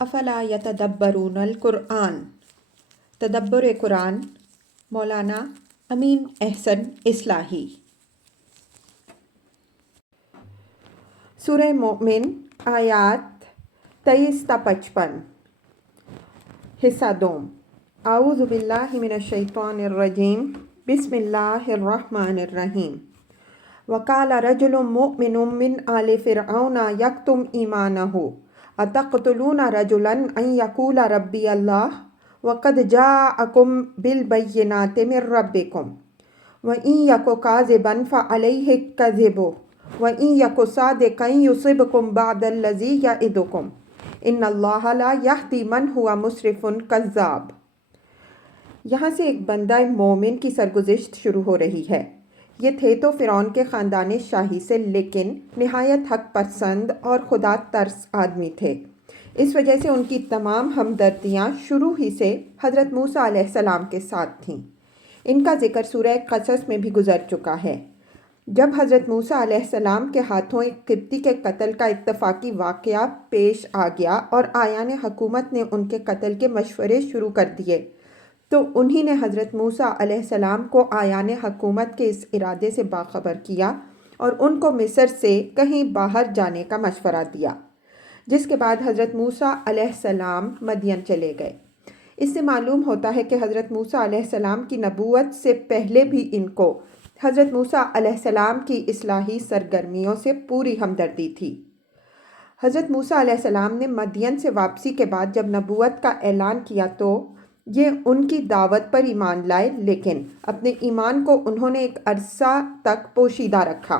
افلا یتدبرون القرآن، تدبر قرآن، مولانا امین احسن اصلاحی۔ سورہ مومن آیات 23 تا 55، حصہ دوم۔ اعوذ باللہ من الشیطان الرجیم، بسم اللہ الرحمن الرحیم۔ وقال رجل مؤمن من آل فرعون یکتم ایمانہ اتقتلون رجلا ان یقول ربی اللہ وقد جاءکم بالبینات من ربکم وَإِن یک کاذبا فعلیہ کذبہ وَإِن یک صادقا یصبکم بعد الذی یعدکم ان اللہ لا یہدی من ہوا مسرف کذاب۔ یہاں سے ایک بندہ مومن کی سرگزشت شروع ہو رہی ہے۔ یہ تھے تو فرعون کے خاندان شاہی سے، لیکن نہایت حق پسند اور خدا ترس آدمی تھے۔ اس وجہ سے ان کی تمام ہمدردیاں شروع ہی سے حضرت موسیٰ علیہ السلام کے ساتھ تھیں۔ ان کا ذکر سورہ قصص میں بھی گزر چکا ہے۔ جب حضرت موسیٰ علیہ السلام کے ہاتھوں ایک قبطی کے قتل کا اتفاقی واقعہ پیش آ گیا اور آیان حکومت نے ان کے قتل کے مشورے شروع کر دیے، تو انہی نے حضرت موسیٰ علیہ السلام کو آیان حکومت کے اس ارادے سے باخبر کیا اور ان کو مصر سے کہیں باہر جانے کا مشورہ دیا، جس کے بعد حضرت موسیٰ علیہ السلام مدین چلے گئے۔ اس سے معلوم ہوتا ہے کہ حضرت موسیٰ علیہ السلام کی نبوت سے پہلے بھی ان کو حضرت موسیٰ علیہ السلام کی اصلاحی سرگرمیوں سے پوری ہمدردی تھی۔ حضرت موسیٰ علیہ السلام نے مدین سے واپسی کے بعد جب نبوت کا اعلان کیا تو یہ ان کی دعوت پر ایمان لائے، لیکن اپنے ایمان کو انہوں نے ایک عرصہ تک پوشیدہ رکھا۔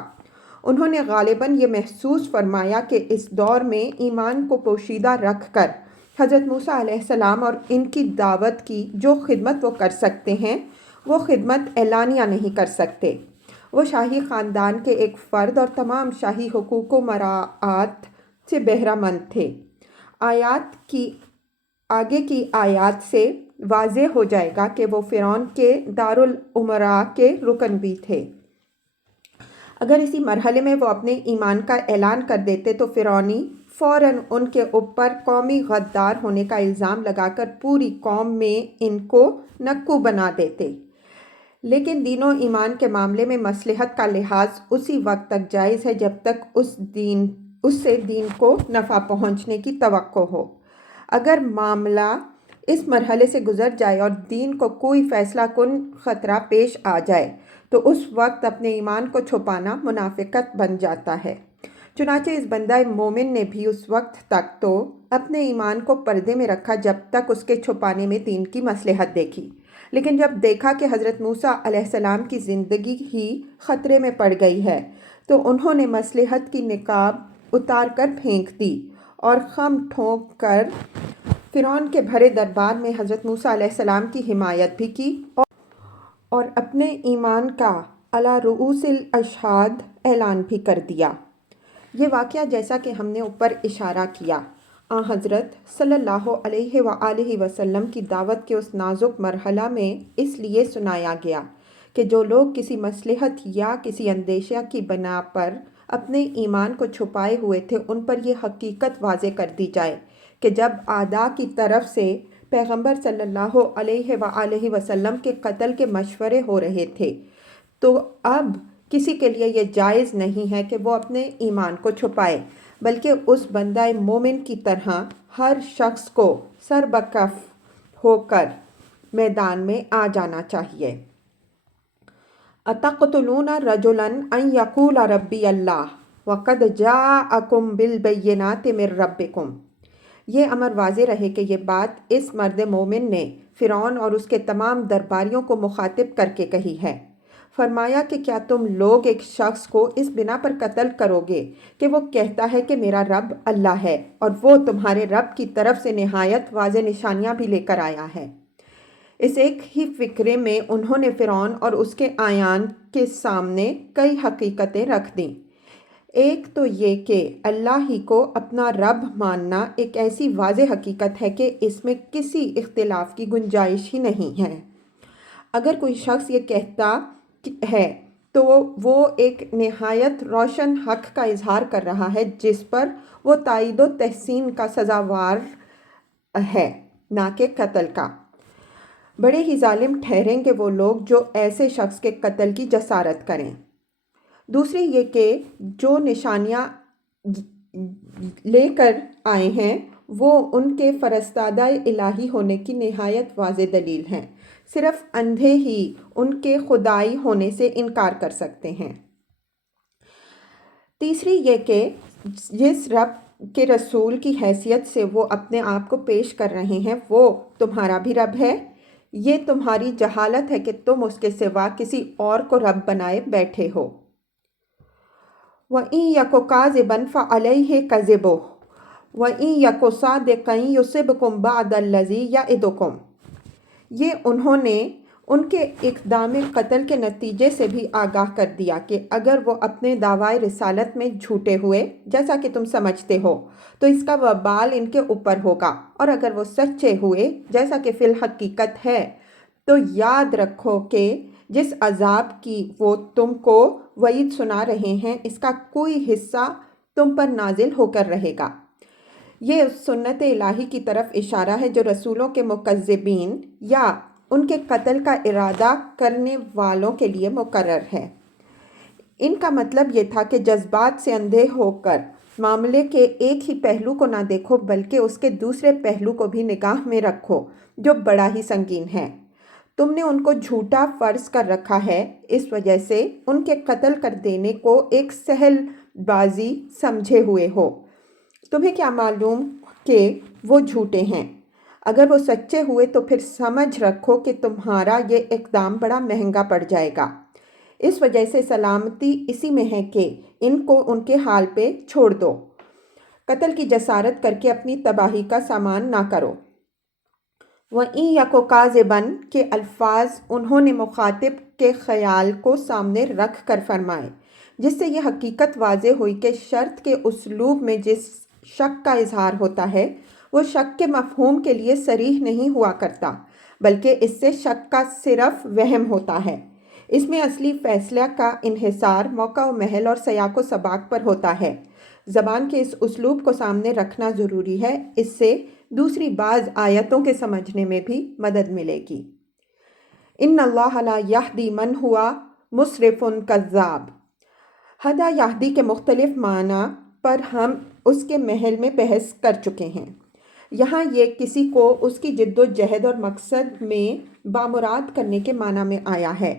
انہوں نے غالباً یہ محسوس فرمایا کہ اس دور میں ایمان کو پوشیدہ رکھ کر حضرت موسیٰ علیہ السلام اور ان کی دعوت کی جو خدمت وہ کر سکتے ہیں، وہ خدمت اعلانیہ نہیں کر سکتے۔ وہ شاہی خاندان کے ایک فرد اور تمام شاہی حقوق و مراعات سے بہرہ مند تھے۔ آیات کی آگے کی آیات سے واضح ہو جائے گا کہ وہ فرعون کے دارالامراء کے رکن بھی تھے۔ اگر اسی مرحلے میں وہ اپنے ایمان کا اعلان کر دیتے تو فرعونی فوراً ان کے اوپر قومی غدار ہونے کا الزام لگا کر پوری قوم میں ان کو نکو بنا دیتے۔ لیکن دین و ایمان کے معاملے میں مصلحت کا لحاظ اسی وقت تک جائز ہے جب تک اس سے دین کو نفع پہنچنے کی توقع ہو۔ اگر معاملہ اس مرحلے سے گزر جائے اور دین کو کوئی فیصلہ کن خطرہ پیش آ جائے تو اس وقت اپنے ایمان کو چھپانا منافقت بن جاتا ہے۔ چنانچہ اس بندہ مومن نے بھی اس وقت تک تو اپنے ایمان کو پردے میں رکھا جب تک اس کے چھپانے میں دین کی مصلحت دیکھی، لیکن جب دیکھا کہ حضرت موسیٰ علیہ السلام کی زندگی ہی خطرے میں پڑ گئی ہے تو انہوں نے مصلحت کی نقاب اتار کر پھینک دی اور خم ٹھونک کر فرعون کے بھرے دربار میں حضرت موسیٰ علیہ السلام کی حمایت بھی کی اور اپنے ایمان کا علی رؤوس الاشہاد اعلان بھی کر دیا۔ یہ واقعہ جیسا کہ ہم نے اوپر اشارہ کیا، حضرت صلی اللہ علیہ وآلہ وسلم کی دعوت کے اس نازک مرحلہ میں اس لیے سنایا گیا کہ جو لوگ کسی مصلحت یا کسی اندیشہ کی بنا پر اپنے ایمان کو چھپائے ہوئے تھے، ان پر یہ حقیقت واضح کر دی جائے کہ جب اعداء کی طرف سے پیغمبر صلی اللہ علیہ وآلہ وسلم کے قتل کے مشورے ہو رہے تھے تو اب کسی کے لیے یہ جائز نہیں ہے کہ وہ اپنے ایمان کو چھپائے، بلکہ اس بندہ مومن کی طرح ہر شخص کو سربکف ہو کر میدان میں آ جانا چاہیے۔ اتقتلون رجلا ان یقول ربی اللہ وقد جاءکم بالبینات من ربکم۔ یہ امر واضح رہے کہ یہ بات اس مرد مومن نے فرعون اور اس کے تمام درباریوں کو مخاطب کر کے کہی ہے۔ فرمایا کہ کیا تم لوگ ایک شخص کو اس بنا پر قتل کرو گے کہ وہ کہتا ہے کہ میرا رب اللہ ہے اور وہ تمہارے رب کی طرف سے نہایت واضح نشانیاں بھی لے کر آیا ہے۔ اس ایک ہی فقرے میں انہوں نے فرعون اور اس کے اعیان کے سامنے کئی حقیقتیں رکھ دیں۔ ایک تو یہ کہ اللہ ہی کو اپنا رب ماننا ایک ایسی واضح حقیقت ہے کہ اس میں کسی اختلاف کی گنجائش ہی نہیں ہے۔ اگر کوئی شخص یہ کہتا ہے تو وہ ایک نہایت روشن حق کا اظہار کر رہا ہے جس پر وہ تائید و تحسین کا سزاوار ہے، نہ کہ قتل کا۔ بڑے ہی ظالم ٹھہریں گے وہ لوگ جو ایسے شخص کے قتل کی جسارت کریں۔ دوسری یہ کہ جو نشانیاں لے کر آئے ہیں وہ ان کے فرستادہ الہی ہونے کی نہایت واضح دلیل ہیں، صرف اندھے ہی ان کے خدائی ہونے سے انکار کر سکتے ہیں۔ تیسری یہ کہ جس رب کے رسول کی حیثیت سے وہ اپنے آپ کو پیش کر رہے ہیں وہ تمہارا بھی رب ہے۔ یہ تمہاری جہالت ہے کہ تم اس کے سوا کسی اور کو رب بنائے بیٹھے ہو۔ وَإِن يَكُ كَاذِبًا فَعَلَيْهِ كَذِبُهُ وَإِن يَكُ صَادِقًا يُصِبْكُم بَعْضَ الَّذِي يَعِدُكُم۔ یہ انہوں نے ان کے اقدام قتل کے نتیجے سے بھی آگاہ کر دیا کہ اگر وہ اپنے دعوی رسالت میں جھوٹے ہوئے جیسا کہ تم سمجھتے ہو تو اس کا وبال ان کے اوپر ہوگا، اور اگر وہ سچے ہوئے جیسا کہ فی الحقیقت ہے تو یاد رکھو کہ جس عذاب کی وہ تم کو وعید سنا رہے ہیں اس کا کوئی حصہ تم پر نازل ہو کر رہے گا۔ یہ اس سنت الہی کی طرف اشارہ ہے جو رسولوں کے مکذبین یا ان کے قتل کا ارادہ کرنے والوں کے لیے مقرر ہے۔ ان کا مطلب یہ تھا کہ جذبات سے اندھے ہو کر معاملے کے ایک ہی پہلو کو نہ دیکھو بلکہ اس کے دوسرے پہلو کو بھی نگاہ میں رکھو جو بڑا ہی سنگین ہے۔ تم نے ان کو جھوٹا فرض کر رکھا ہے، اس وجہ سے ان کے قتل کر دینے کو ایک سہل بازی سمجھے ہوئے ہو۔ تمہیں کیا معلوم کہ وہ جھوٹے ہیں؟ اگر وہ سچے ہوئے تو پھر سمجھ رکھو کہ تمہارا یہ اقدام بڑا مہنگا پڑ جائے گا۔ اس وجہ سے سلامتی اسی میں ہے کہ ان کو ان کے حال پہ چھوڑ دو، قتل کی جسارت کر کے اپنی تباہی کا سامان نہ کرو۔ وَإِن يَكُ كَاذِبًا کے الفاظ انہوں نے مخاطب کے خیال کو سامنے رکھ کر فرمائے، جس سے یہ حقیقت واضح ہوئی کہ شرط کے اسلوب میں جس شک کا اظہار ہوتا ہے وہ شک کے مفہوم کے لیے صریح نہیں ہوا کرتا بلکہ اس سے شک کا صرف وہم ہوتا ہے۔ اس میں اصلی فیصلہ کا انحصار موقع و محل اور سیاق و سباق پر ہوتا ہے۔ زبان کے اس اسلوب کو سامنے رکھنا ضروری ہے، اس سے دوسری بعض آیتوں کے سمجھنے میں بھی مدد ملے گی۔ ان اللہ لا یہدی من ہوا مسرف کذاب۔ ہدی یہدی کے مختلف معنی پر ہم اس کے محل میں بحث کر چکے ہیں۔ یہاں یہ کسی کو اس کی جد و جہد اور مقصد میں بامراد کرنے کے معنی میں آیا ہے۔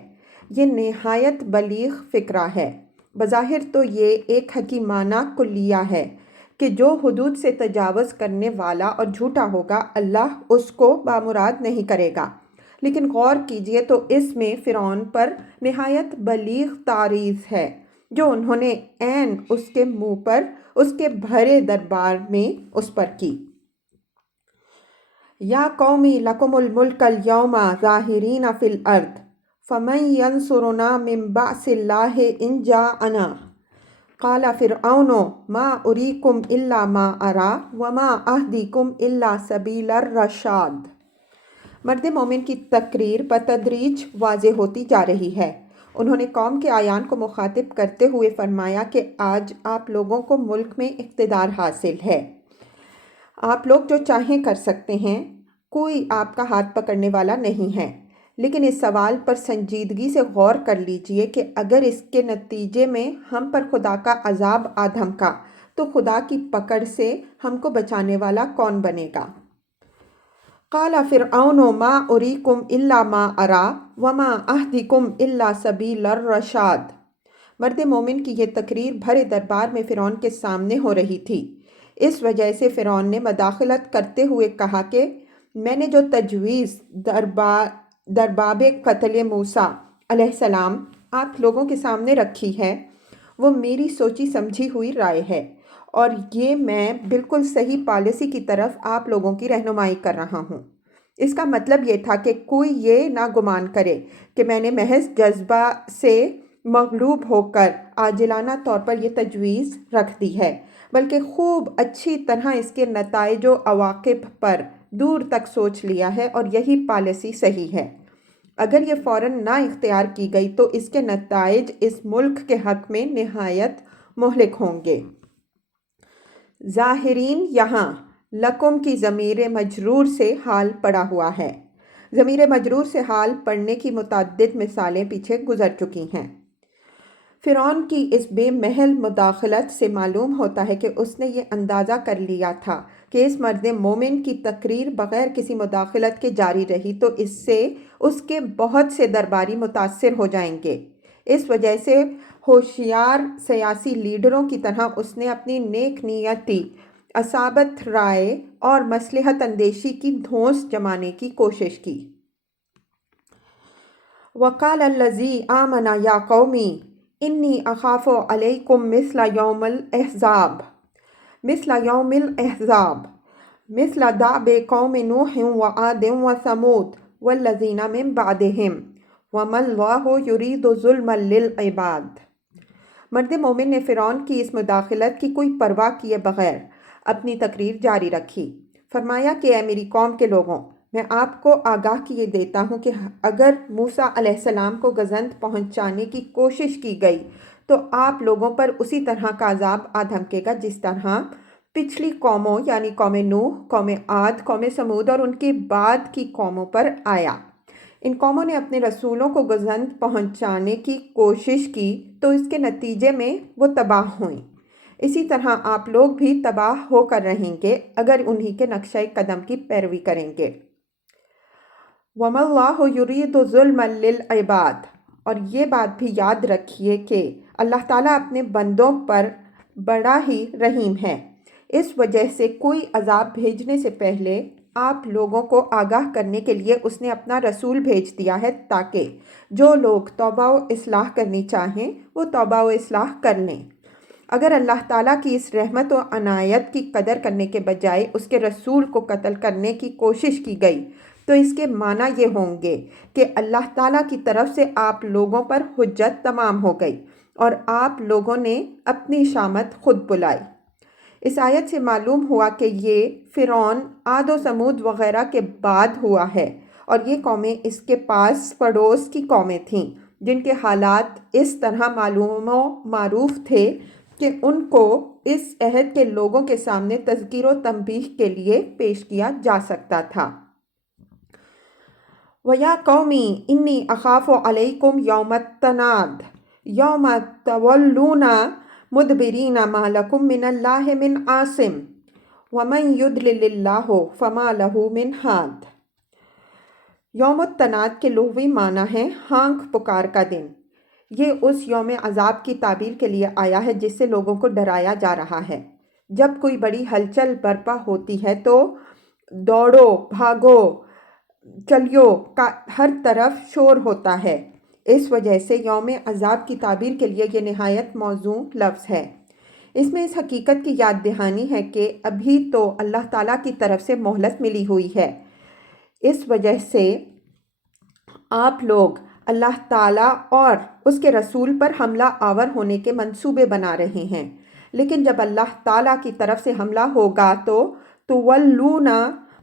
یہ نہایت بلیغ فکرہ ہے۔ بظاہر تو یہ ایک حکیمانہ کلیہ ہے کہ جو حدود سے تجاوز کرنے والا اور جھوٹا ہوگا اللہ اس کو بامراد نہیں کرے گا، لیکن غور کیجئے تو اس میں فرعون پر نہایت بلیغ تعریض ہے جو انہوں نے عین اس کے منہ پر اس کے بھرے دربار میں اس پر کی۔ یا قومی لکم الملک اليوم ظاہرین فی الارض فمن ینصرنا من بأس اللہ ان جاءنا قال فرعون ما اریکم الا ما ارا وما اہدیکم الا سبیل الرشاد۔ مرد مومن کی تقریر بتدریج واضح ہوتی جا رہی ہے۔ انہوں نے قوم کے اعیان کو مخاطب کرتے ہوئے فرمایا کہ آج آپ لوگوں کو ملک میں اقتدار حاصل ہے، آپ لوگ جو چاہیں کر سکتے ہیں، کوئی آپ کا ہاتھ پکڑنے والا نہیں ہے، لیکن اس سوال پر سنجیدگی سے غور کر لیجئے کہ اگر اس کے نتیجے میں ہم پر خدا کا عذاب آ دھمکا تو خدا کی پکڑ سے ہم کو بچانے والا کون بنے گا؟ قال فرعون ما اریکم الا ما ارا وما اہدیکم الا سبیل الرشاد۔ مرد مومن کی یہ تقریر بھرے دربار میں فرعون کے سامنے ہو رہی تھی۔ اس وجہ سے فرعون نے مداخلت کرتے ہوئے کہا کہ میں نے جو تجویز درباب قتل موسیٰ علیہ السلام آپ لوگوں کے سامنے رکھی ہے وہ میری سوچی سمجھی ہوئی رائے ہے، اور یہ میں بالکل صحیح پالیسی کی طرف آپ لوگوں کی رہنمائی کر رہا ہوں۔ اس کا مطلب یہ تھا کہ کوئی یہ نہ گمان کرے کہ میں نے محض جذبہ سے مغلوب ہو کر عاجلانہ طور پر یہ تجویز رکھ دی ہے، بلکہ خوب اچھی طرح اس کے نتائج و عواقب پر دور تک سوچ لیا ہے، اور یہی پالیسی صحیح ہے۔ اگر یہ فوراً نہ اختیار کی گئی تو اس کے نتائج اس ملک کے حق میں نہایت مہلک ہوں گے۔ ظاہرین یہاں لکم کی ضمیر مجرور سے حال پڑا ہوا ہے۔ ضمیر مجرور سے حال پڑھنے کی متعدد مثالیں پیچھے گزر چکی ہیں۔ فرعون کی اس بے محل مداخلت سے معلوم ہوتا ہے کہ اس نے یہ اندازہ کر لیا تھا کہ اس مرد مومن کی تقریر بغیر کسی مداخلت کے جاری رہی تو اس سے اس کے بہت سے درباری متاثر ہو جائیں گے۔ اس وجہ سے ہوشیار سیاسی لیڈروں کی طرح اس نے اپنی نیک نیتی، اصابت رائے اور مصلحت اندیشی کی دھونس جمانے کی کوشش کی۔ وَقَالَ الَّذِي آمَنَ يَا قَوْمِ إِنِّي أَخَافُ عَلَيْكُمْ مِثْلَ يَوْمِ الْأَحْزَابِ مثل دأب قوم نوح وعاد وثمود والذین من بعدهم وما اللہ یرید ظلما للعباد۔ مرد مومن نے فرعون کی اس مداخلت کی کوئی پرواہ کیے بغیر اپنی تقریر جاری رکھی۔ فرمایا کہ اے میری قوم کے لوگوں، میں آپ کو آگاہ کیے دیتا ہوں کہ اگر موسیٰ علیہ السلام کو گزند پہنچانے کی کوشش کی گئی تو آپ لوگوں پر اسی طرح کا عذاب آ دھمکے گا جس طرح پچھلی قوموں یعنی قوم نوح، قوم عاد، قوم سمود اور ان کے بعد کی قوموں پر آیا۔ ان قوموں نے اپنے رسولوں کو گزند پہنچانے کی کوشش کی تو اس کے نتیجے میں وہ تباہ ہوئیں۔ اسی طرح آپ لوگ بھی تباہ ہو کر رہیں گے اگر انہی کے نقشہ قدم کی پیروی کریں گے۔ وَمَا اللَّهُ يُرِيدُ ظُلْمًا لِلْعِبَادِ، اور یہ بات بھی یاد رکھیے کہ اللہ تعالیٰ اپنے بندوں پر بڑا ہی رحیم ہے۔ اس وجہ سے کوئی عذاب بھیجنے سے پہلے آپ لوگوں کو آگاہ کرنے کے لیے اس نے اپنا رسول بھیج دیا ہے تاکہ جو لوگ توبہ و اصلاح کرنی چاہیں وہ توبہ و اصلاح کر لیں۔ اگر اللہ تعالیٰ کی اس رحمت و عنایت کی قدر کرنے کے بجائے اس کے رسول کو قتل کرنے کی کوشش کی گئی تو اس کے معنی یہ ہوں گے کہ اللہ تعالیٰ کی طرف سے آپ لوگوں پر حجت تمام ہو گئی اور آپ لوگوں نے اپنی شامت خود بلائی۔ اس آیت سے معلوم ہوا کہ یہ فرعون، عاد و سمود وغیرہ کے بعد ہوا ہے اور یہ قومیں اس کے پاس پڑوس کی قومیں تھیں جن کے حالات اس طرح معلوم و معروف تھے کہ ان کو اس عہد کے لوگوں کے سامنے تذکیر و تنبیہ کے لیے پیش کیا جا سکتا تھا۔ وَيَا قَوْمِ إِنِّي أَخَافُ عَلَيْكُمْ يَوْمَ التَّنَادِ يَوْمَ تَوَلُّونَ مُدْبِرِينَ مَا لَكُم مِّنَ اللَّهِ مِنْ عَاصِمٍ وَمَن يُضْلِلِ اللَّهُ فَمَا لَهُ مِنْ ہَادٍ۔ یوم التناد کے لغوی معنی ہے ہانک پکار کا دن۔ یہ اس یوم عذاب کی تعبیر کے لیے آیا ہے جس سے لوگوں کو ڈرایا جا رہا ہے۔ جب کوئی بڑی ہلچل برپا ہوتی ہے تو دوڑو، بھاگو، چلیو کا ہر طرف شور ہوتا ہے۔ اس وجہ سے یوم عذاب کی تعبیر کے لیے یہ نہایت موزوں لفظ ہے۔ اس میں اس حقیقت کی یاد دہانی ہے کہ ابھی تو اللہ تعالیٰ کی طرف سے مہلت ملی ہوئی ہے۔ اس وجہ سے آپ لوگ اللہ تعالیٰ اور اس کے رسول پر حملہ آور ہونے کے منصوبے بنا رہے ہیں، لیکن جب اللہ تعالیٰ کی طرف سے حملہ ہوگا تو تولون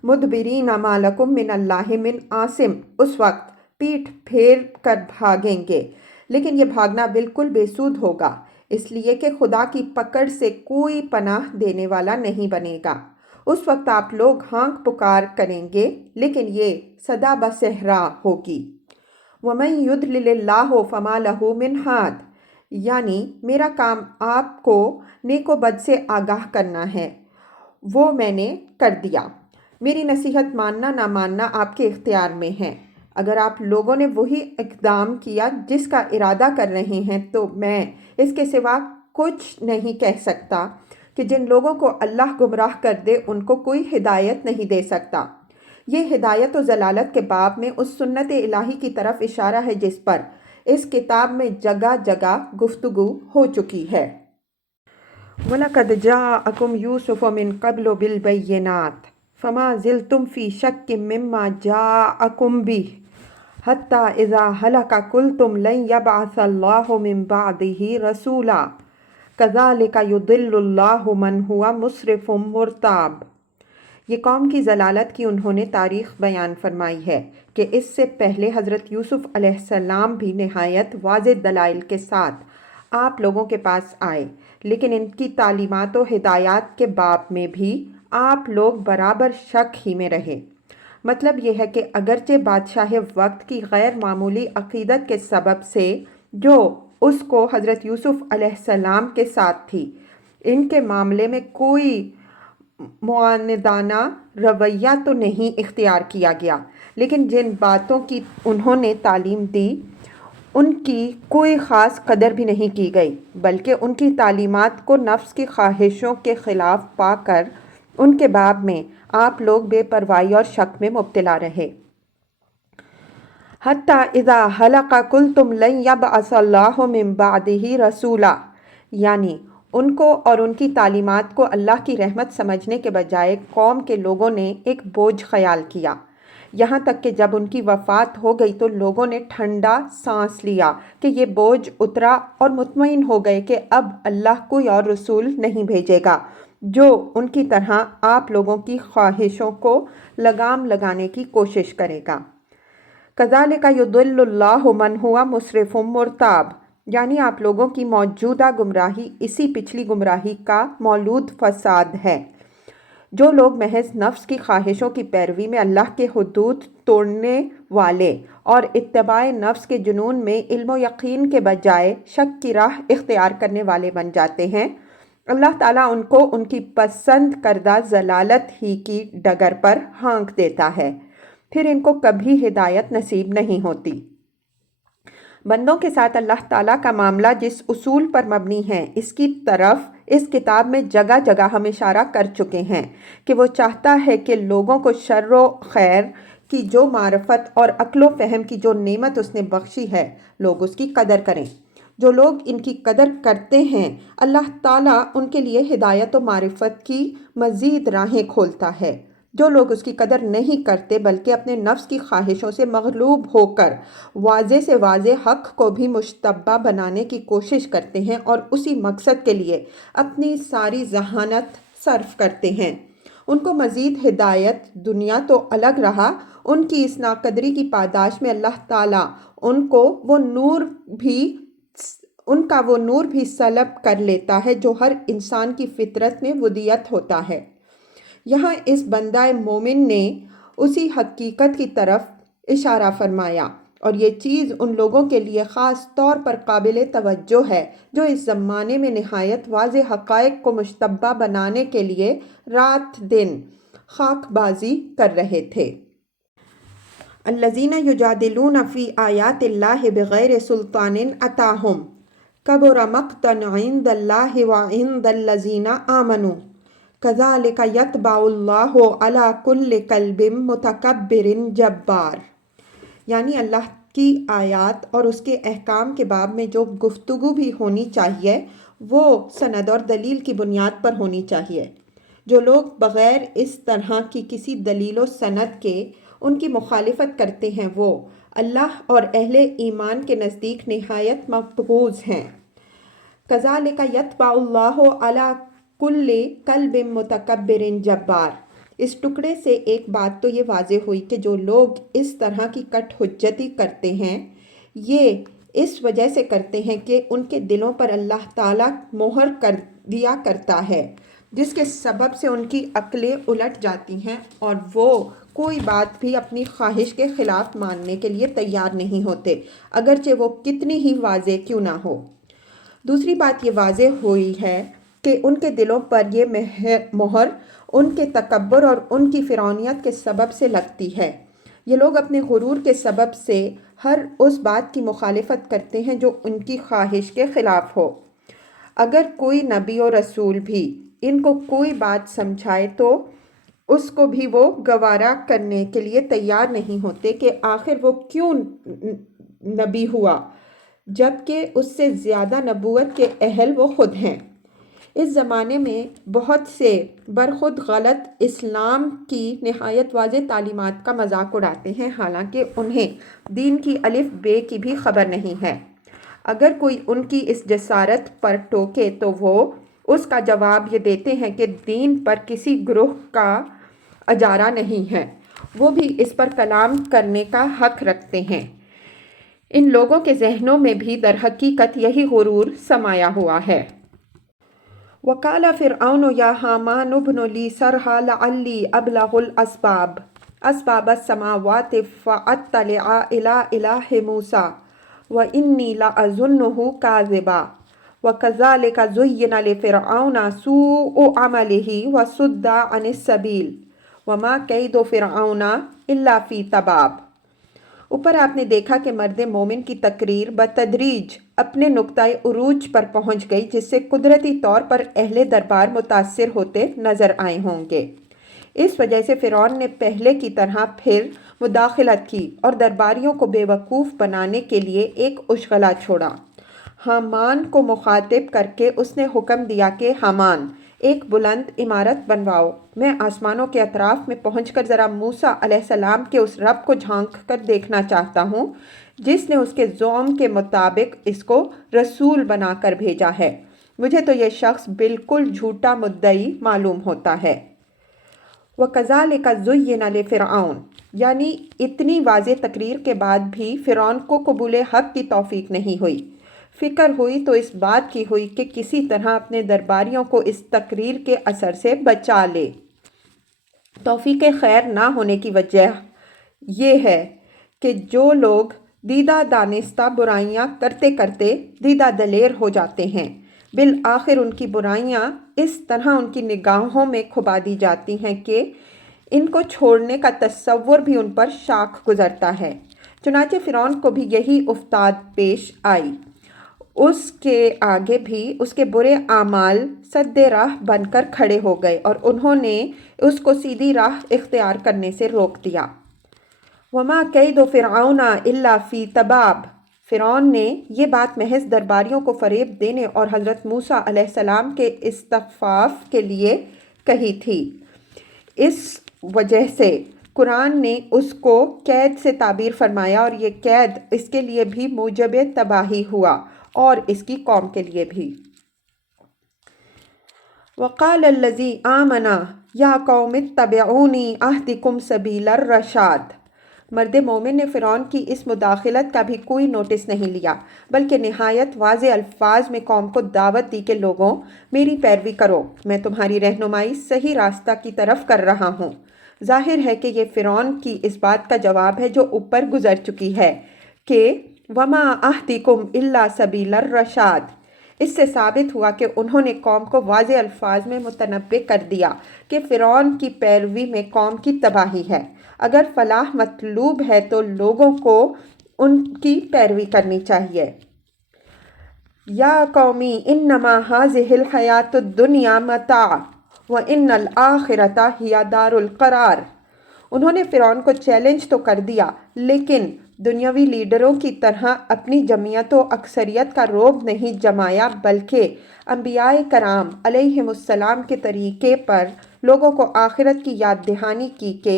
مدبرین ما لکم من اللہ من عاصم، اس وقت پیٹھ پھیر کر بھاگیں گے، لیکن یہ بھاگنا بالکل بے سود ہوگا، اس لیے کہ خدا کی پکڑ سے کوئی پناہ دینے والا نہیں بنے گا۔ اس وقت آپ لوگ ہانک پکار کریں گے لیکن یہ صدا بصحرا ہوگی۔ وَمَن يُضْلِلِ اللَّهُ فَمَا لَهُ مِنْ ہَادٍ، یعنی میرا کام آپ کو نیک و بد سے آگاہ کرنا ہے، وہ میں نے کر دیا۔ میری نصیحت ماننا نہ ماننا آپ کے اختیار میں ہے۔ اگر آپ لوگوں نے وہی اقدام کیا جس کا ارادہ کر رہے ہیں تو میں اس کے سوا کچھ نہیں کہہ سکتا کہ جن لوگوں کو اللہ گمراہ کر دے ان کو کوئی ہدایت نہیں دے سکتا۔ یہ ہدایت و ضلالت کے باب میں اس سنت الہی کی طرف اشارہ ہے جس پر اس کتاب میں جگہ جگہ گفتگو ہو چکی ہے۔ وَلَقَدْ جَاءَكُمْ يُوسُفُ مِن قَبْلُ بِالْبَيِّنَاتِ فَمَا زِلْتُمْ فِي شَكٍّ مِّمَّا جَاءَكُمْ بِهِ حَتَّى إِذَا هَلَكَ قُلْتُمْ لَن يَبْعَثَ اللَّهُ مِن بَعْدِهِ رَسُولًا كَذَلِكَ يُضِلُّ اللَّهُ مَنْ هُوَ مُسْرِفٌ مُرْتَابٌ۔ یہ قوم کی ضلالت کی انہوں نے تاریخ بیان فرمائی ہے کہ اس سے پہلے حضرت یوسف علیہ السلام بھی نہایت واضح دلائل کے ساتھ آپ لوگوں کے پاس آئے، لیکن ان کی تعلیمات و ہدایات کے باب میں بھی آپ لوگ برابر شک ہی میں رہے۔ مطلب یہ ہے کہ اگرچہ بادشاہ وقت کی غیر معمولی عقیدت کے سبب سے جو اس کو حضرت یوسف علیہ السلام کے ساتھ تھی، ان کے معاملے میں کوئی معاندانہ رویہ تو نہیں اختیار کیا گیا، لیکن جن باتوں کی انہوں نے تعلیم دی ان کی کوئی خاص قدر بھی نہیں کی گئی، بلکہ ان کی تعلیمات کو نفس کی خواہشوں کے خلاف پا کر ان کے باب میں آپ لوگ بے پرواہی اور شک میں مبتلا رہے۔ حتیٰ اذا حلق قلتم لن یبعث اللہ من بعدہ رسولا، یعنی ان کو اور ان کی تعلیمات کو اللہ کی رحمت سمجھنے کے بجائے قوم کے لوگوں نے ایک بوجھ خیال کیا، یہاں تک کہ جب ان کی وفات ہو گئی تو لوگوں نے ٹھنڈا سانس لیا کہ یہ بوجھ اترا اور مطمئن ہو گئے کہ اب اللہ کوئی اور رسول نہیں بھیجے گا جو ان کی طرح آپ لوگوں کی خواہشوں کو لگام لگانے کی کوشش کرے گا۔ کذالک یضل اللہ من ہوا مسرف مرتاب، یعنی آپ لوگوں کی موجودہ گمراہی اسی پچھلی گمراہی کا مولود فساد ہے۔ جو لوگ محض نفس کی خواہشوں کی پیروی میں اللہ کے حدود توڑنے والے اور اتباع نفس کے جنون میں علم و یقین کے بجائے شک کی راہ اختیار کرنے والے بن جاتے ہیں، اللہ تعالیٰ ان کو ان کی پسند کردہ ضلالت ہی کی ڈگر پر ہانک دیتا ہے، پھر ان کو کبھی ہدایت نصیب نہیں ہوتی۔ بندوں کے ساتھ اللہ تعالیٰ کا معاملہ جس اصول پر مبنی ہے، اس کی طرف اس کتاب میں جگہ جگہ ہم اشارہ کر چکے ہیں کہ وہ چاہتا ہے کہ لوگوں کو شر و خیر کی جو معرفت اور عقل و فہم کی جو نعمت اس نے بخشی ہے، لوگ اس کی قدر کریں۔ جو لوگ ان کی قدر کرتے ہیں، اللہ تعالیٰ ان کے لیے ہدایت و معرفت کی مزید راہیں کھولتا ہے۔ جو لوگ اس کی قدر نہیں کرتے بلکہ اپنے نفس کی خواہشوں سے مغلوب ہو کر واضح سے واضح حق کو بھی مشتبہ بنانے کی کوشش کرتے ہیں اور اسی مقصد کے لیے اپنی ساری ذہانت صرف کرتے ہیں، ان کو مزید ہدایت دنیا تو الگ رہا، ان کی اس ناقدری کی پاداش میں اللہ تعالیٰ ان کا وہ نور بھی سلب کر لیتا ہے جو ہر انسان کی فطرت میں ودیت ہوتا ہے۔ یہاں اس بندہ مومن نے اسی حقیقت کی طرف اشارہ فرمایا، اور یہ چیز ان لوگوں کے لیے خاص طور پر قابل توجہ ہے جو اس زمانے میں نہایت واضح حقائق کو مشتبہ بنانے کے لیے رات دن خاک بازی کر رہے تھے۔ الذین یجادلون فی آیات اللہ بغیر سلطان اتاہم کبر مقتا عند اللہ وعند الذین آمنوا کذالک یطبع اللہ علی کل قلب متکبر جبار، یعنی اللہ کی آیات اور اس کے احکام کے باب میں جو گفتگو بھی ہونی چاہیے وہ سند اور دلیل کی بنیاد پر ہونی چاہیے۔ جو لوگ بغیر اس طرح کی کسی دلیل و سند کے ان کی مخالفت کرتے ہیں وہ اللہ اور اہل ایمان کے نزدیک نہایت مبغوض ہیں۔ کذالک یطبع اللہ علی کل قلب متکبر جبار، اس ٹکڑے سے ایک بات تو یہ واضح ہوئی کہ جو لوگ اس طرح کی کٹ حجتی کرتے ہیں یہ اس وجہ سے کرتے ہیں کہ ان کے دلوں پر اللہ تعالیٰ مہر کر دیا کرتا ہے، جس کے سبب سے ان کی عقلیں الٹ جاتی ہیں اور وہ کوئی بات بھی اپنی خواہش کے خلاف ماننے کے لیے تیار نہیں ہوتے، اگرچہ وہ کتنی ہی واضح کیوں نہ ہو۔ دوسری بات یہ واضح ہوئی ہے کہ ان کے دلوں پر یہ مہر ان کے تکبر اور ان کی فرعونیت کے سبب سے لگتی ہے۔ یہ لوگ اپنے غرور کے سبب سے ہر اس بات کی مخالفت کرتے ہیں جو ان کی خواہش کے خلاف ہو۔ اگر کوئی نبی اور رسول بھی ان کو کوئی بات سمجھائے تو اس کو بھی وہ گوارا کرنے کے لیے تیار نہیں ہوتے کہ آخر وہ کیوں نبی ہوا جبکہ اس سے زیادہ نبوت کے اہل وہ خود ہیں۔ اس زمانے میں بہت سے برخود غلط اسلام کی نہایت واضح تعلیمات کا مذاق اڑاتے ہیں، حالانکہ انہیں دین کی الف بے کی بھی خبر نہیں ہے۔ اگر کوئی ان کی اس جسارت پر ٹوکے تو وہ اس کا جواب یہ دیتے ہیں کہ دین پر کسی گروہ کا اجارہ نہیں ہے، وہ بھی اس پر کلام کرنے کا حق رکھتے ہیں۔ ان لوگوں کے ذہنوں میں بھی در حقیقت یہی غرور سمایا ہوا ہے۔ وقال فرعون یا حامان ابن لی صرحا لعلی ابلغ اسباب السماوات فاطلع الی الہ موسیٰ وانی لأظنہ کاذبا وکذالک زین لفرعون سوء عملہ وصد عن السبیل وما کید فرعون الا فی تباب۔ اوپر آپ نے دیکھا کہ مرد مومن کی تقریر بتدریج اپنے نقطۂ عروج پر پہنچ گئی، جس سے قدرتی طور پر اہل دربار متاثر ہوتے نظر آئے ہوں گے۔ اس وجہ سے فرعون نے پہلے کی طرح پھر مداخلت کی اور درباریوں کو بے وقوف بنانے کے لیے ایک اشغلہ چھوڑا۔ حامان کو مخاطب کر کے اس نے حکم دیا کہ حامان، ایک بلند عمارت بنواؤ، میں آسمانوں کے اطراف میں پہنچ کر ذرا موسیٰ علیہ السلام کے اس رب کو جھانک کر دیکھنا چاہتا ہوں جس نے اس کے زعم کے مطابق اس کو رسول بنا کر بھیجا ہے۔ مجھے تو یہ شخص بالکل جھوٹا مدعی معلوم ہوتا ہے۔ وَكَذَلِكَ زُيِّنَ لِفِرْعَوْنَ، یعنی اتنی واضح تقریر کے بعد بھی فرعون کو قبول حق کی توفیق نہیں ہوئی۔ فکر ہوئی تو اس بات کی ہوئی کہ کسی طرح اپنے درباریوں کو اس تقریر کے اثر سے بچا لے۔ توفیق خیر نہ ہونے کی وجہ یہ ہے کہ جو لوگ دیدہ دانستہ برائیاں کرتے کرتے دیدہ دلیر ہو جاتے ہیں، بالآخر ان کی برائیاں اس طرح ان کی نگاہوں میں کھبا دی جاتی ہیں کہ ان کو چھوڑنے کا تصور بھی ان پر شاخ گزرتا ہے۔ چنانچہ فرعون کو بھی یہی افتاد پیش آئی۔ اس کے آگے بھی اس کے برے اعمال سد راہ بن کر کھڑے ہو گئے اور انہوں نے اس کو سیدھی راہ اختیار کرنے سے روک دیا۔ وما کید فرعون الا فی تباب، فرعون نے یہ بات محض درباریوں کو فریب دینے اور حضرت موسیٰ علیہ السلام کے استخفاف کے لیے کہی تھی۔ اس وجہ سے قرآن نے اس کو قید سے تعبیر فرمایا اور یہ قید اس کے لیے بھی موجب تباہی ہوا اور اس کی قوم کے لیے بھی۔ وقال الذی آمن یا قوم اتبعونی اہدکم سبیل الرشاد، مرد مومن نے فرعون کی اس مداخلت کا بھی کوئی نوٹس نہیں لیا، بلکہ نہایت واضح الفاظ میں قوم کو دعوت دی کہ لوگوں، میری پیروی کرو، میں تمہاری رہنمائی صحیح راستہ کی طرف کر رہا ہوں۔ ظاہر ہے کہ یہ فرعون کی اس بات کا جواب ہے جو اوپر گزر چکی ہے کہ وما اہدکم الا سبیل الرشاد۔ اس سے ثابت ہوا کہ انہوں نے قوم کو واضح الفاظ میں متنبہ کر دیا کہ فرعون کی پیروی میں قوم کی تباہی ہے۔ اگر فلاح مطلوب ہے تو لوگوں کو ان کی پیروی کرنی چاہیے۔ یا قومی انما ہذہ الحیاۃ الدنیا متاع وان الآخرۃ ہی دار القرار۔ انہوں نے فرعون کو چیلنج تو کر دیا، لیکن دنیاوی لیڈروں کی طرح اپنی جمعیت و اکثریت کا رعب نہیں جمایا، بلکہ انبیاء کرام علیہم السلام کے طریقے پر لوگوں کو آخرت کی یاد دہانی کی کہ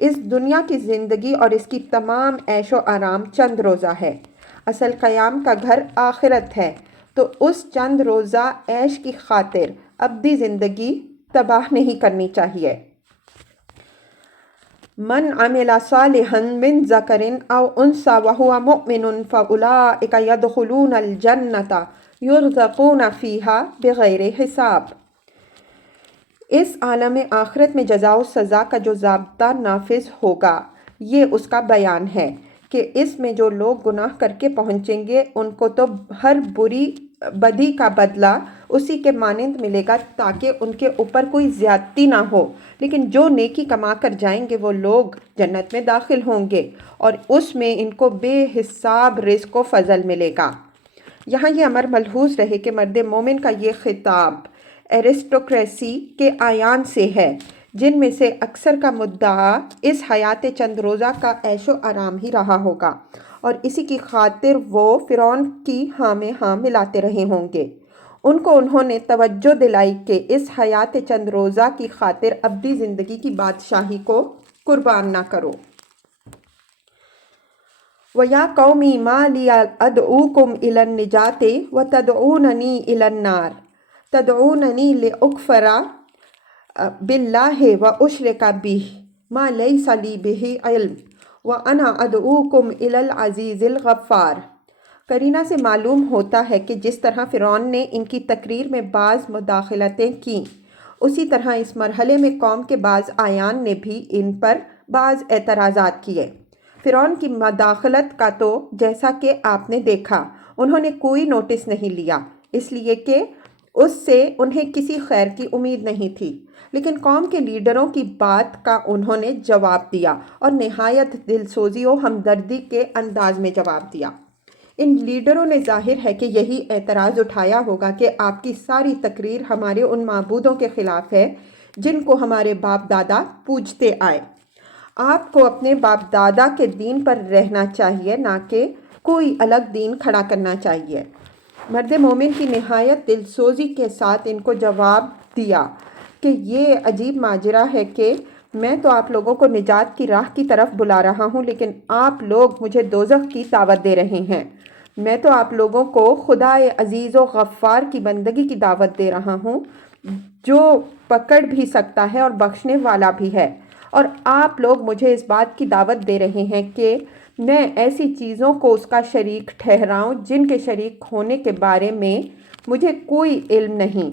اس دنیا کی زندگی اور اس کی تمام عیش و آرام چند روزہ ہے، اصل قیام کا گھر آخرت ہے، تو اس چند روزہ عیش کی خاطر ابدی زندگی تباہ نہیں کرنی چاہیے۔ من عمل صالحا من ذکر او انثی وہو مؤمن فاولئک یدخلون الجنۃ یرزقون فیہا بغیر حساب۔ اس عالم آخرت میں جزا و سزا کا جو ضابطہ نافذ ہوگا، یہ اس کا بیان ہے کہ اس میں جو لوگ گناہ کر کے پہنچیں گے ان کو تو ہر بدی کا بدلہ اسی کے مانند ملے گا تاکہ ان کے اوپر کوئی زیادتی نہ ہو، لیکن جو نیکی کما کر جائیں گے وہ لوگ جنت میں داخل ہوں گے اور اس میں ان کو بے حساب رزق و فضل ملے گا۔ یہاں یہ امر ملحوظ رہے کہ مرد مومن کا یہ خطاب ایرسٹوکریسی کے اعیان سے ہے، جن میں سے اکثر کا مدعا اس حیات چند روزہ کا عیش و آرام ہی رہا ہوگا اور اسی کی خاطر وہ فرعون کی ہاں میں ہاں ملاتے رہے ہوں گے۔ ان کو انہوں نے توجہ دلائی کہ اس حیات چند روزہ کی خاطر ابدی زندگی کی بادشاہی کو قربان نہ کرو۔ وَيَا قَوْمِ مَا لِيَ أَدْعُوكُمْ إِلَى النِّجَاةِ وَتَدْعُونَنِي إِلَى النَّارِ تَدْعُونَنِي لِأَكْفُرَ بِاللَّهِ وَأُشْرِكَ بِهِ مَا لَيْسَ لِي بِهِ عِلْمٌ وَأَنَا أَدْعُوكُمْ إِلَى الْعَزِيزِ الْغَفَّارِ۔ قرینہ سے معلوم ہوتا ہے کہ جس طرح فرعون نے ان کی تقریر میں بعض مداخلتیں کیں، اسی طرح اس مرحلے میں قوم کے بعض اعیان نے بھی ان پر بعض اعتراضات کیے۔ فرعون کی مداخلت کا تو جیسا کہ آپ نے دیکھا انہوں نے کوئی نوٹس نہیں لیا، اس لیے کہ اس سے انہیں کسی خیر کی امید نہیں تھی، لیکن قوم کے لیڈروں کی بات کا انہوں نے جواب دیا اور نہایت دلسوزی و ہمدردی کے انداز میں جواب دیا۔ ان لیڈروں نے ظاہر ہے کہ یہی اعتراض اٹھایا ہوگا کہ آپ کی ساری تقریر ہمارے ان معبودوں کے خلاف ہے جن کو ہمارے باپ دادا پوجتے آئے۔ آپ کو اپنے باپ دادا کے دین پر رہنا چاہیے، نہ کہ کوئی الگ دین کھڑا کرنا چاہیے۔ مرد مومن کی نہایت دلسوزی کے ساتھ ان کو جواب دیا کہ یہ عجیب ماجرا ہے کہ میں تو آپ لوگوں کو نجات کی راہ کی طرف بلا رہا ہوں، لیکن آپ لوگ مجھے دوزخ کی دعوت دے رہے ہیں۔ میں تو آپ لوگوں کو خدائے عزیز و غفار کی بندگی کی دعوت دے رہا ہوں جو پکڑ بھی سکتا ہے اور بخشنے والا بھی ہے، اور آپ لوگ مجھے اس بات کی دعوت دے رہے ہیں کہ میں ایسی چیزوں کو اس کا شریک ٹھہراؤں جن کے شریک ہونے کے بارے میں مجھے کوئی علم نہیں۔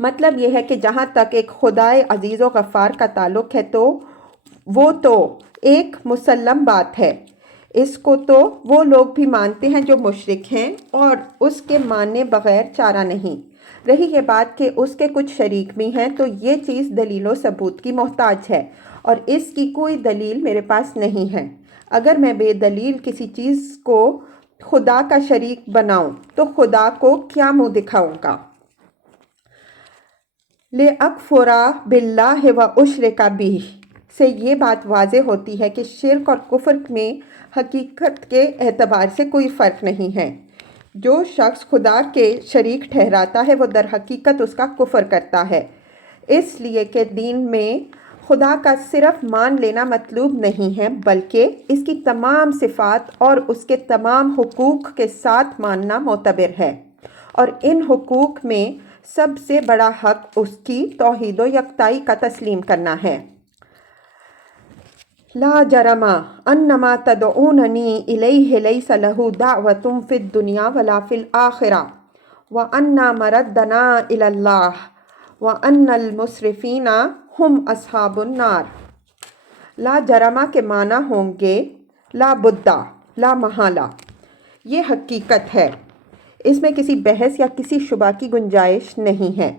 مطلب یہ ہے کہ جہاں تک ایک خدائے عزیز و غفار کا تعلق ہے تو وہ تو ایک مسلم بات ہے، اس کو تو وہ لوگ بھی مانتے ہیں جو مشرک ہیں اور اس کے ماننے بغیر چارہ نہیں۔ رہی یہ بات کہ اس کے کچھ شریک بھی ہیں تو یہ چیز دلیل و ثبوت کی محتاج ہے، اور اس کی کوئی دلیل میرے پاس نہیں ہے۔ اگر میں بے دلیل کسی چیز کو خدا کا شریک بناؤں تو خدا کو کیا منہ دکھاؤں گا؟ لِأَكْفُرَ بِاللَّهِ وَأُشْرِكَ بِهِ سے یہ بات واضح ہوتی ہے کہ شرک اور کفر میں حقیقت کے اعتبار سے کوئی فرق نہیں ہے۔ جو شخص خدا کے شریک ٹھہراتا ہے وہ در حقیقت اس کا کفر کرتا ہے، اس لیے کہ دین میں خدا کا صرف مان لینا مطلوب نہیں ہے بلکہ اس کی تمام صفات اور اس کے تمام حقوق کے ساتھ ماننا معتبر ہے، اور ان حقوق میں سب سے بڑا حق اس کی توحید و یکتائی کا تسلیم کرنا ہے۔ لا جرم انما تدعوننی الیہ لیس لہ دعوۃ فی الدنیا ولا فی الآخرہ وان مردنا الی اللہ وان المسرفین ہم اصحاب النار۔ لا جرمہ کے معنی ہوں گے لا بدہ، لا محالہ، یہ حقیقت ہے، اس میں کسی بحث یا کسی شبہ کی گنجائش نہیں ہے۔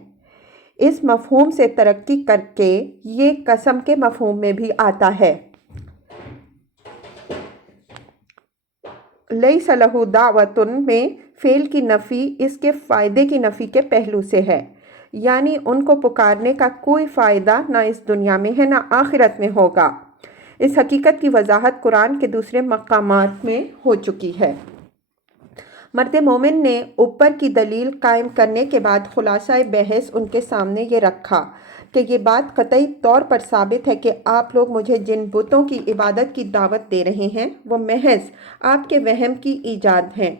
اس مفہوم سے ترقی کر کے یہ قسم کے مفہوم میں بھی آتا ہے۔ لیس لہ دعوۃ میں فعل کی نفی اس کے فائدے کی نفی کے پہلو سے ہے، یعنی ان کو پکارنے کا کوئی فائدہ نہ اس دنیا میں ہے نہ آخرت میں ہوگا۔ اس حقیقت کی وضاحت قرآن کے دوسرے مقامات میں ہو چکی ہے۔ مرد مومن نے اوپر کی دلیل قائم کرنے کے بعد خلاصہ بحث ان کے سامنے یہ رکھا کہ یہ بات قطعی طور پر ثابت ہے کہ آپ لوگ مجھے جن بتوں کی عبادت کی دعوت دے رہے ہیں وہ محض آپ کے وہم کی ایجاد ہیں۔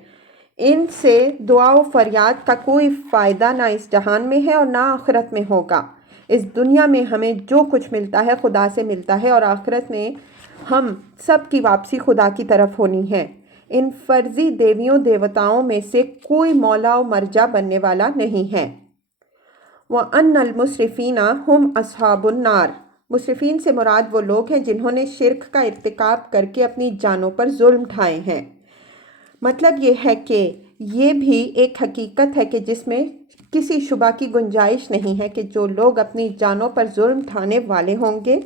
ان سے دعا و فریاد کا کوئی فائدہ نہ اس جہان میں ہے اور نہ آخرت میں ہوگا۔ اس دنیا میں ہمیں جو کچھ ملتا ہے خدا سے ملتا ہے، اور آخرت میں ہم سب کی واپسی خدا کی طرف ہونی ہے۔ ان فرضی دیویوں دیوتاؤں میں سے کوئی مولا و مرجع بننے والا نہیں ہے۔ وَأَنَّ الْمُسْرِفِينَ هُمْ أَصْحَابُ النَّارِ، مسرفین سے مراد وہ لوگ ہیں جنہوں نے شرک کا ارتکاب کر کے اپنی جانوں پر ظلم ڈھائے ہیں۔ مطلب یہ ہے کہ یہ بھی ایک حقیقت ہے کہ جس میں کسی شبہ کی گنجائش نہیں ہے کہ جو لوگ اپنی جانوں پر ظلم ڈھانے والے ہوں گے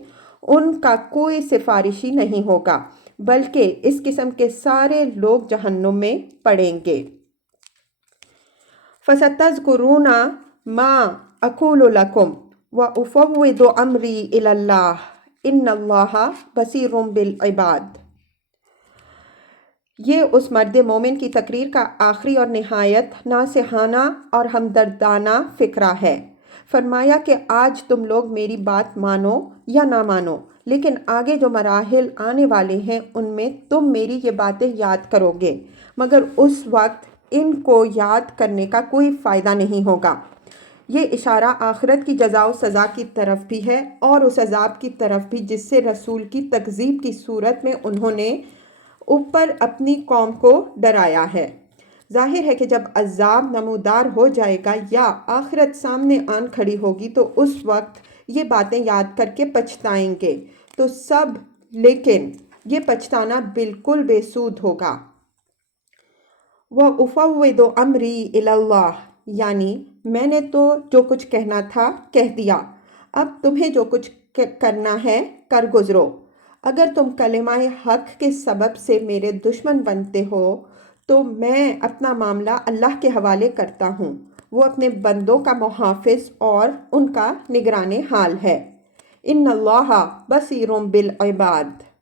ان کا کوئی سفارشی نہیں ہوگا، بلکہ اس قسم کے سارے لوگ جہنم میں پڑیں گے۔ فَسَتَذْكُرُونَ مَا أَقُولُ لَكُمْ وَأُفَوِّضُ أَمْرِي إِلَى اللَّهِ إِنَّ اللَّهَ بَصِيرٌ بِالْعِبَادِ۔ یہ اس مرد مومن کی تقریر کا آخری اور نہایت ناصحانہ اور ہمدردانہ فقرہ ہے۔ فرمایا کہ آج تم لوگ میری بات مانو یا نہ مانو، لیکن آگے جو مراحل آنے والے ہیں ان میں تم میری یہ باتیں یاد کرو گے، مگر اس وقت ان کو یاد کرنے کا کوئی فائدہ نہیں ہوگا۔ یہ اشارہ آخرت کی جزا و سزا کی طرف بھی ہے اور اس عذاب کی طرف بھی جس سے رسول کی تکذیب کی صورت میں انہوں نے اوپر اپنی قوم کو ڈرایا ہے۔ ظاہر ہے کہ جب عذاب نمودار ہو جائے گا یا آخرت سامنے آن کھڑی ہوگی تو اس وقت یہ باتیں یاد کر کے پچھتائیں گے تو سب، لیکن یہ پچھتانا بالکل بے سود ہوگا۔ وَأُفَوِّضُ أَمْرِي إِلَى اللَّهِ، یعنی میں نے تو جو کچھ کہنا تھا کہہ دیا، اب تمہیں جو کچھ کرنا ہے کر گزرو۔ اگر تم کلمہ حق کے سبب سے میرے دشمن بنتے ہو تو میں اپنا معاملہ اللہ کے حوالے کرتا ہوں، وہ اپنے بندوں کا محافظ اور ان کا نگران حال ہے۔ ان اللہ بصیر بالعباد۔